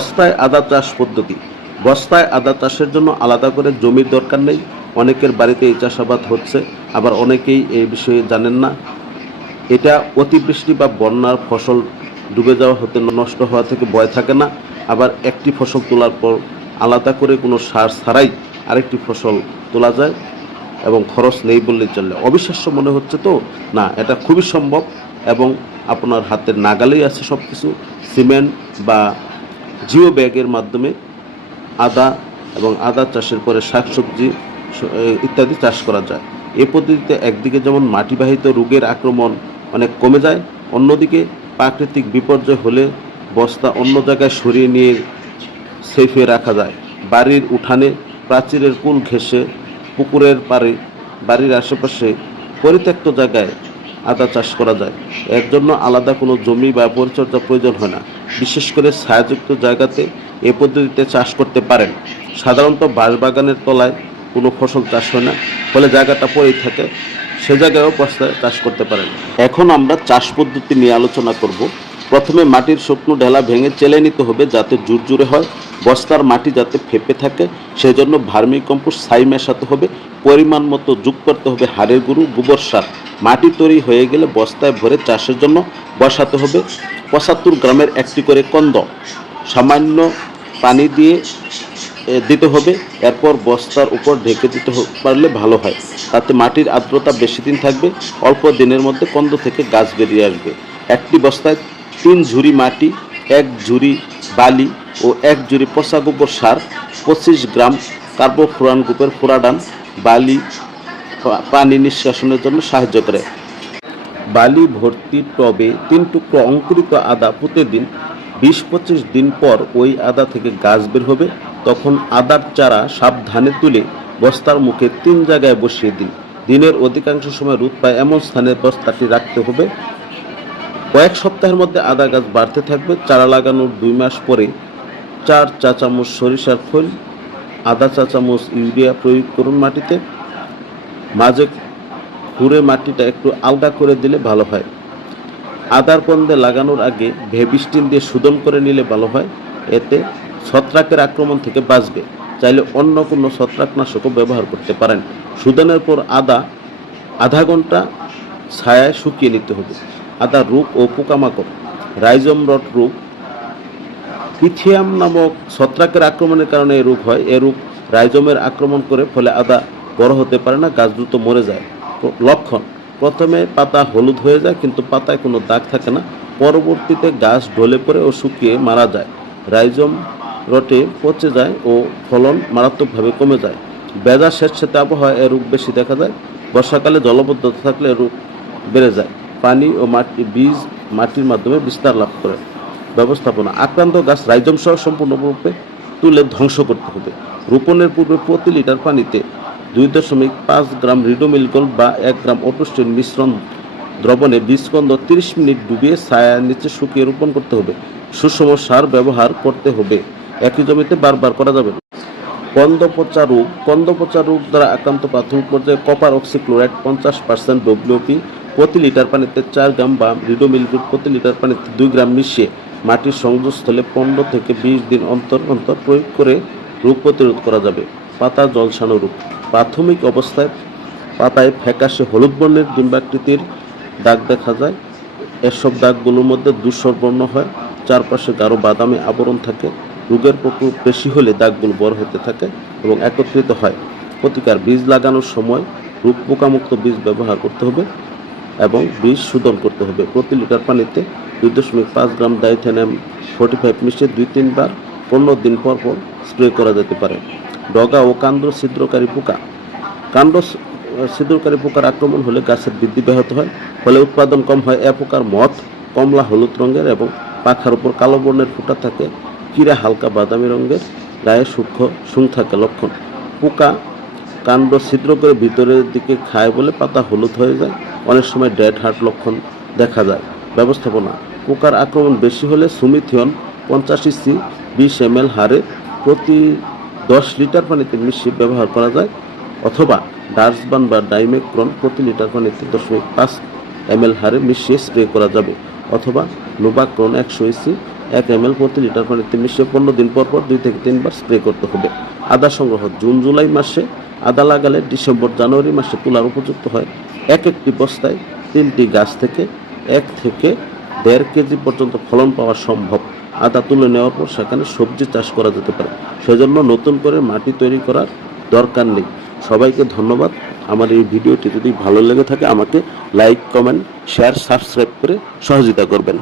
বস্তায় আদা চাষ পদ্ধতি। বস্তায় আদা চাষের জন্য আলাদা করে জমির দরকার নেই। অনেকের বাড়িতে এই চাষাবাদ হচ্ছে, আবার অনেকেই এই বিষয়ে জানেন না। এটা অতিবৃষ্টি বা বন্যার ফসল ডুবে যাওয়া হতে নষ্ট হওয়া থেকে ভয় থাকে না। আবার একটি ফসল তোলার পর আলাদা করে কোনো সার ছাড়াই আরেকটি ফসল তোলা যায় এবং খরচ নেই বললেই চলে। অবিশ্বাস্য মনে হচ্ছে তো? না, এটা খুবই সম্ভব এবং আপনার হাতের নাগালেই আছে সব কিছু সিমেন্ট বা জিও ব্যাগের মাধ্যমে আদা এবং আদা চাষের পরে শাকসবজি ইত্যাদি চাষ করা যায়। এ পদ্ধতিতে একদিকে যেমন মাটিবাহিত রোগের আক্রমণ অনেক কমে যায়, অন্যদিকে প্রাকৃতিক বিপর্যয় হলে বস্তা অন্য জায়গায় সরিয়ে নিয়ে সেফে রাখা যায়। বাড়ির উঠানে প্রাচীরের কুল ঘেঁষে পুকুরের পাড়ে বাড়ির আশেপাশে পরিত্যক্ত জায়গায় আদা চাষ করা যায়। এর জন্য আলাদা কোনো জমি বা পরিচর্যা প্রয়োজন হয় না। বিশেষ করে ছায়াযুক্ত জায়গাতে এ পদ্ধতিতে চাষ করতে পারেন। সাধারণত বাঁশবাগানের তলায় কোনো ফসল চাষ হয় না, ফলে জায়গাটা পড়েই থাকে। সে জায়গায়ও বস্তায় চাষ করতে পারেন। এখন আমরা চাষ পদ্ধতি নিয়ে আলোচনা করব। প্রথমে মাটির শুকনো ঢেলা ভেঙে চেলে নিতে হবে যাতে জুরজুরে হয়। বস্তার মাটি যাতে ফেপে থাকে, সেজন্য ভার্মি কম্পোস্ট ছাই মেশাতে হবে। পরিমাণ মতো যোগ করতে হবে হাড়ের গুঁড়ো, গোবর সার। মাটি তৈরি হয়ে গেলে বস্তায় ভরে চাষের জন্য বসাতে হবে। পঁচাত্তর গ্রামের একটি করে কন্দ সামান্য পানি দিয়ে দিতে হবে। এরপর বস্তার উপর ঢেকে দিতে পারলে ভালো হয়। তাতে মাটির আর্দ্রতা বেশি দিন থাকবে। অল্প দিনের মধ্যে কন্দ থেকে গাছ বেরিয়ে আসবে। একটি বস্তায় তিন ঝুড়ি মাটি, এক ঝুড়ি বালি ও এক ঝুড়ি পচা গোবর সার, পঁচিশ গ্রাম কার্বোফ্লোরান গ্রুপের ফোরাডান, বালি পানি নিষ্কাশনের জন্য সাহায্য করে। বালি ভর্তি টবে তিন টুকরো অঙ্কুরিত আদা প্রতিদিন বিশ পঁচিশ দিন পর ওই আদা থেকে গাছ বের হবে। তখন আদার চারা সাবধানে তুলে বস্তার মুখে তিন জায়গায় বসিয়ে দিন। দিনের অধিকাংশ সময় রোদ পায় এমন স্থানে বস্তাটি রাখতে হবে। কয়েক সপ্তাহের মধ্যে আদা গাছ বাড়তে থাকবে। চারা লাগানোর দুই মাস পরে চার চা চামচ সরিষার খোল, আধা চা চামচ ইউরিয়া প্রয়োগ করুন মাটিতে। মাঝে খুঁড়ে মাটিটা একটু আলগা করে দিলে ভালো হয়। আদার কন্দে লাগানোর আগে ভেবিস্টিন দিয়ে শোধন করে নিলে ভালো হয়। এতে ছত্রাকের আক্রমণ থেকে বাঁচবে। চাইলে অন্য কোনো ছত্রাকনাশকও ব্যবহার করতে পারেন। শোধনের পর আদা, আধা ঘণ্টা ছায়ায় শুকিয়ে নিতে হবে। আদা রোগ ও পোকামাকড় রাইজম রট রোগ পিথিয়াম নামক ছত্রাকের আক্রমণের কারণে এই রোগ হয়। এ রোগ রাইজমের আক্রমণ করে, ফলে আদা বড় হতে পারে না, গাছ দ্রুত মরে যায়। লক্ষণ, প্রথমে পাতা হলুদ হয়ে যায়, কিন্তু পাতায় কোনো দাগ থাকে না। পরবর্তীতে গাছ ঢলে পড়ে ও শুকিয়ে মারা যায়। রাইজম রটে পচে যায় ও ফলন মারাত্মকভাবে কমে যায়। বেজা স্বেচ্ছাতে আবহাওয়া এ রোগ বেশি দেখা যায়। বর্ষাকালে জলবদ্ধতা থাকলে রোগ বেড়ে যায়। পানি ও মাটি, বীজ মাটির মাধ্যমে বিস্তার লাভ করে। ব্যবস্থাপনা, আক্রান্ত গাছ রাইজম সহ সম্পূর্ণরূপে তুলে ধ্বংস করতে হবে। রোপণের পূর্বে প্রতি লিটার পানিতে দুই দশমিক পাঁচ গ্রাম রিডোমিলগল বা এক গ্রাম অটোস্টিন মিশ্রণ দ্রবণে বীজকন্দ তিরিশ মিনিট ডুবিয়ে ছায়ার নিচে শুকিয়ে রোপণ করতে হবে। সুষম সার ব্যবহার করতে হবে। একই জমিতে বারবার করা যাবে কন্দপচা রোগ কন্দপচা রোগ দ্বারা আক্রান্ত প্রাথমিক পর্যায়ে কপার অক্সিক্লোরাইড পঞ্চাশ পার্সেন্ট ডব্লিউপি প্রতি লিটার পানিতে চার গ্রাম বা রিডোমিলগুড প্রতি লিটার পানিতে দুই গ্রাম মিশিয়ে মাটির সংযোগস্থলে পনেরো থেকে বিশ দিন অন্তর অন্তর প্রয়োগ করে রোগ প্রতিরোধ করা যাবে। পাতা জলসানো রোগ। প্রাথমিক অবস্থায় পাতায় ফ্যাকাশে হলুদ বর্ণের ডিম্বাকৃতির দাগ দেখা যায়। এসব দাগগুলোর মধ্যে ধূসর বর্ণ হয়, চারপাশে গাঢ় বাদামি আবরণ থাকে। রোগের প্রকোপ বেশি হলে দাগগুলো বড় হতে থাকে এবং একত্রিত হয়। প্রতিকার বীজ লাগানোর সময় রোগ পোকামুক্ত বীজ ব্যবহার করতে হবে এবং বীজ শোধন করতে হবে। প্রতি লিটার পানিতে দুই দশমিক পাঁচ গ্রাম ডাইথেনাম ফোর্টি ফাইভ মিশিয়ে দুই তিনবার পনেরো দিন পর পর স্প্রে করা যেতে পারে। ডগা ও কান্ড ছিদ্রকারী পোকা। কাণ্ড ছিদ্রকারী পোকার আক্রমণ হলে গাছের বৃদ্ধি ব্যাহত হয়, ফলে উৎপাদন কম হয়। এ পোকার মথ কমলা হলুদ রঙের এবং পাখার উপর কালো বর্ণের ফুটা থাকে। কিরা হালকা বাদামি রঙের, গায়ে সূক্ষ্ম সুং থাকে লক্ষণ। পোকা কাণ্ড ছিদ্র করে ভিতরের দিকে খায় বলে পাতা হলুদ হয়ে যায়। অনেক সময় ডেড হার্ট লক্ষণ দেখা যায়। ব্যবস্থাপনা, পোকার আক্রমণ বেশি হলে সুমিথিয়ন পঞ্চাশ ইসি বিশ এম হারে প্রতি দশ লিটার পানিতে মিশিয়ে ব্যবহার করা যায়, অথবা ডার্সবান বা ডাইমেক্রন প্রতি লিটার পানিতে দশমিক পাঁচ এম এল হারে মিশিয়ে স্প্রে করা যাবে, অথবা নোবাক্রন একশো ইসি এক এম এল প্রতি লিটার পানিতে মিশিয়ে পনেরো দিন পর পর দুই থেকে তিনবার স্প্রে করতে হবে। আদা সংগ্রহ জুন জুলাই মাসে, আদা লাগালে ডিসেম্বর জানুয়ারি মাসে তোলার উপযুক্ত হয়। এক একটি বস্তায় তিনটি গাছ থেকে এক থেকে দেড় কেজি পর্যন্ত ফলন পাওয়া সম্ভব। আদা তুলে নেওয়ার পর সেখানে সবজি চাষ করা যেতে পারে। সেজন্য নতুন করে মাটি তৈরি করার দরকার নেই। সবাইকে ধন্যবাদ। আমার এই ভিডিওটি যদি ভালো লেগে থাকে, আমাকে লাইক কমেন্ট শেয়ার সাবস্ক্রাইব করে সহযোগিতা করবেন।